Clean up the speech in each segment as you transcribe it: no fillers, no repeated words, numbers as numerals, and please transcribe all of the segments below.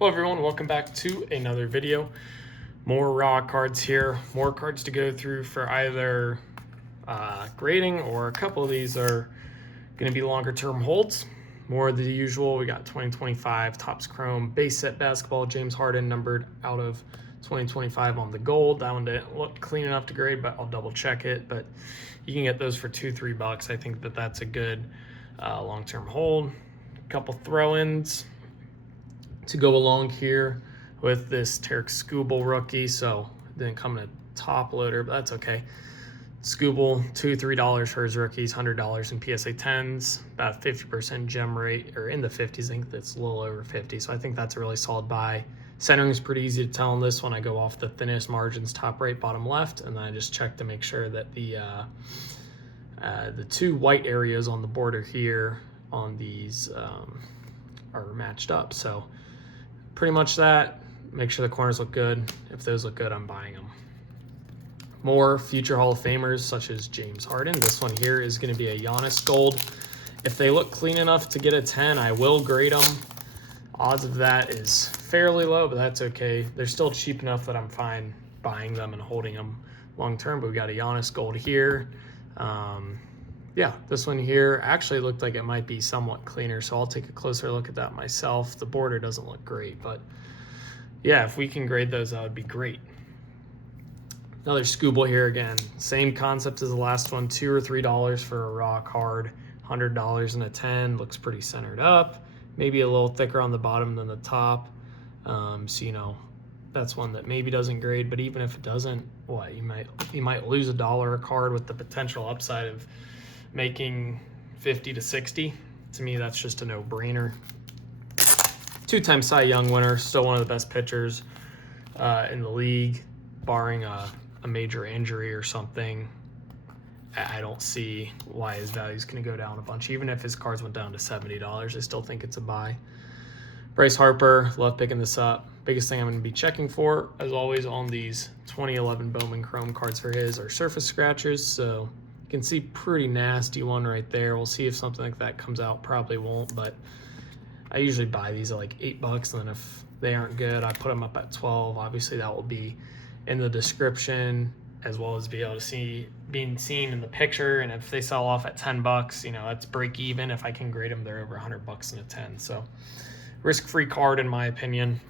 Hello everyone, welcome back to another video. More raw cards here, more cards to go through for either grading, or a couple of these are going to be longer term holds. More of the usual, we got 2025 Topps Chrome base set basketball, James Harden numbered out of 2025 on the gold. That one didn't look clean enough to grade, but I'll double check it. But you can get those for $2-3. I think that's a good long-term hold. A couple throw-ins to go along here with this Tarek Skubal rookie, so it didn't come in a top loader, but that's okay. Skubal, $2-3 for his rookies, $100 in PSA 10s, about 50% gem rate, or in the 50s. I think that's a little over 50, so I think that's a really solid buy. Centering is pretty easy to tell on this one. I go off the thinnest margins, top right, bottom left, and then I just check to make sure that the two white areas on the border here on these are matched up. So pretty much that. Make sure the corners look good. If those look good, I'm buying them. More future Hall of Famers such as James Harden. This one here is going to be a Giannis gold. If they look clean enough to get a 10, I will grade them. Odds of that is fairly low, but that's okay. They're still cheap enough that I'm fine buying them and holding them long term. But we got a Giannis gold here. Yeah, this one here actually looked like it might be somewhat cleaner, so I'll take a closer look at that myself. The border doesn't look great, but yeah, if we can grade those, that would be great. Another Skubal here again. Same concept as the last one, $2 or $3 for a raw card, $100 in a 10. Looks pretty centered up. Maybe a little thicker on the bottom than the top. So, you know, that's one that maybe doesn't grade, but even if it doesn't, what, you might lose $1 a card with the potential upside of making 50 to 60. To me, that's just a no-brainer. Two-time Cy Young winner, still one of the best pitchers in the league, barring a major injury or something. I don't see why his value is going to go down a bunch. Even if his cards went down to $70, I still think it's a buy. Bryce Harper, love picking this up. Biggest thing I'm going to be checking for, as always, on these 2011 Bowman Chrome cards for his are surface scratches. So you can see pretty nasty one right there. We'll see if something like that comes out. Probably won't, but I usually buy these at like $8, and then if they aren't good, I put them up at 12. Obviously, that will be in the description, as well as be able to being seen in the picture. And if they sell off at $10, you know, that's break even. If I can grade them, they're over $100 in a 10. So risk-free card in my opinion.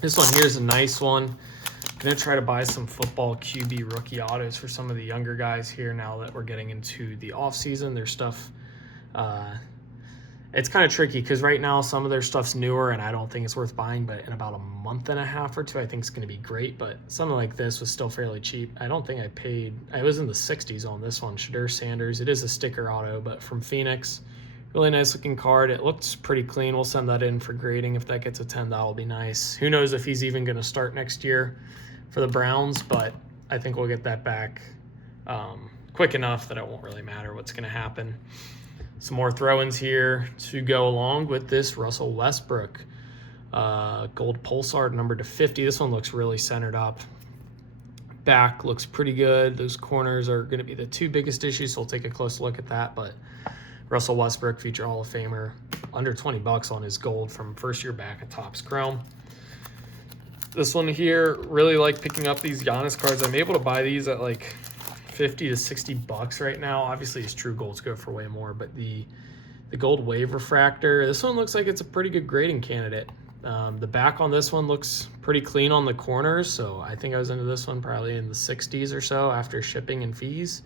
This one here is a nice one. I'm gonna try to buy some football QB rookie autos for some of the younger guys here now that we're getting into the off season. Their stuff, it's kind of tricky because right now some of their stuff's newer and I don't think it's worth buying, but in about a month and a half or two, I think it's going to be great. But something like this was still fairly cheap. I don't think I was in the 60s on this one. Shedeur Sanders. It is a sticker auto, but from Phoenix. Really nice looking card. It looks pretty clean. We'll send that in for grading. If that gets a 10, that'll be nice. Who knows if he's even going to start next year for the Browns, but I think we'll get that back quick enough that it won't really matter what's going to happen. Some more throw-ins here to go along with this Russell Westbrook gold Pulsar numbered to 50. This one looks really centered up. Back looks pretty good. Those corners are going to be the two biggest issues, so we'll take a close look at that. But Russell Westbrook, future Hall of Famer, under $20 on his gold from first year back at Topps Chrome. This one here, really like picking up these Giannis cards. I'm able to buy these at like $50 to $60 right now. Obviously, his true golds go for way more, but the gold wave refractor, this one looks like it's a pretty good grading candidate. The back on this one looks pretty clean on the corners, so I think I was into this one probably in the 60s or so after shipping and fees.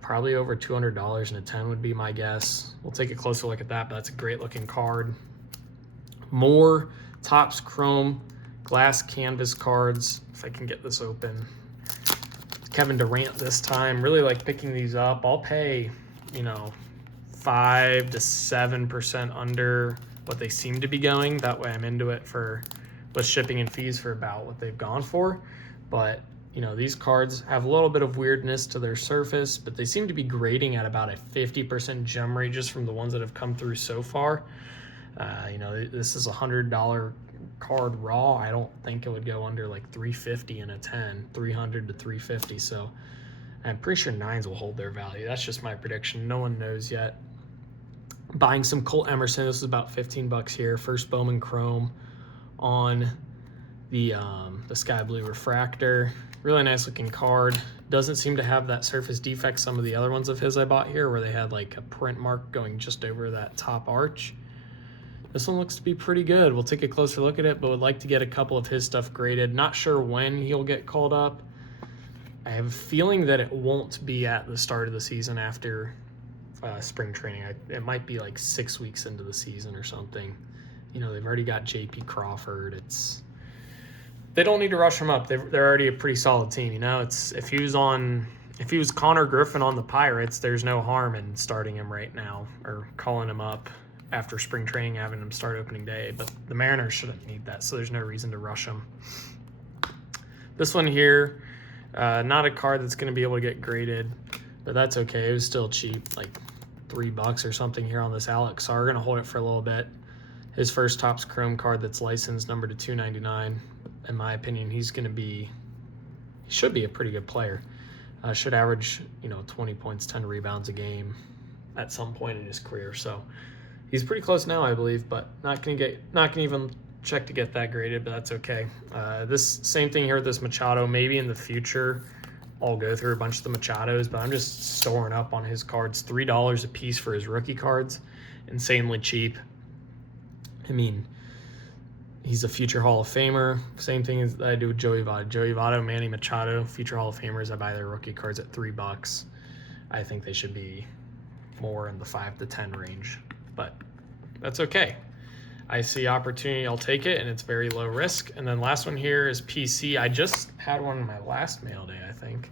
Probably over $200 in a 10 would be my guess. We'll take a closer look at that, but that's a great looking card. More Topps Chrome glass canvas cards, if I can get this open. Kevin Durant this time. Really like picking these up. I'll pay, 5 to 7% under what they seem to be going. That way I'm into it with shipping and fees for about what they've gone for. But, these cards have a little bit of weirdness to their surface, but they seem to be grading at about a 50% gem rate just from the ones that have come through so far. This is a $100 card raw. I don't think it would go under like $350 in a 10, $300 to $350. So I'm pretty sure 9s will hold their value. That's just my prediction. No one knows yet. Buying some Colt Emerson. This is about 15 bucks here. First Bowman Chrome on the sky blue refractor. Really nice looking card. Doesn't seem to have that surface defect some of the other ones of his I bought here, where they had like a print mark going just over that top arch. This one looks to be pretty good. We'll take a closer look at it, but would like to get a couple of his stuff graded. Not sure when he'll get called up. I have a feeling that it won't be at the start of the season after spring training. It might be like 6 weeks into the season or something. You know, they've already got J.P. Crawford. They don't need to rush him up. They're already a pretty solid team. You know, if he was Connor Griffin on the Pirates, there's no harm in starting him right now or calling him up after spring training, having him start opening day. But the Mariners shouldn't need that, so there's no reason to rush him. This one here, not a card that's going to be able to get graded, but that's okay. It was still cheap, like $3 or something here on this Alex. So we're going to hold it for a little bit. His first Topps Chrome card that's licensed, numbered to 299. In my opinion, he should be a pretty good player. Should average, 20 points, 10 rebounds a game at some point in his career. So he's pretty close now, I believe, but not gonna even check to get that graded, but that's okay. This same thing here with this Machado. Maybe in the future I'll go through a bunch of the Machados, but I'm just storing up on his cards. $3 a piece for his rookie cards, insanely cheap. I mean, he's a future Hall of Famer. Same thing as I do with Joey Votto. Joey Votto, Manny Machado, future Hall of Famers. I buy their rookie cards at $3. I think they should be more in the 5 to 10 range, but that's okay. I see opportunity, I'll take it, and it's very low risk. And then last one here is PC. I just had one in my last mail day, I think.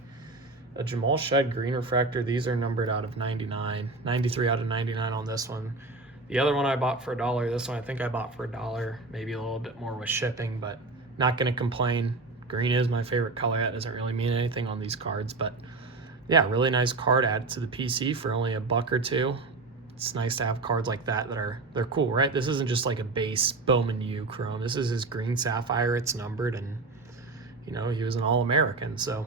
A Jamal Shed green refractor. These are numbered out of 99, 93 out of 99 on this one. The other one I bought for $1. This one I think I bought for $1, maybe a little bit more with shipping, but not going to complain. Green is my favorite color. That doesn't really mean anything on these cards, but yeah, really nice card added to the PC for only $1 or $2. It's nice to have cards like that they're cool, right? This isn't just like a base Bowman U Chrome. This is his green sapphire. It's numbered, and he was an All-American. So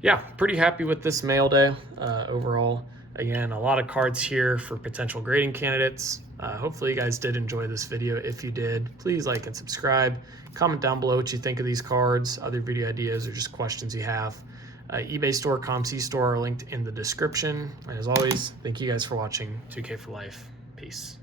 yeah, pretty happy with this mail day overall. Again, a lot of cards here for potential grading candidates. Hopefully you guys did enjoy this video. If you did, please like and subscribe. Comment down below what you think of these cards, other video ideas, or just questions you have. eBay store, ComC store are linked in the description. And as always, thank you guys for watching 2K for Life. Peace.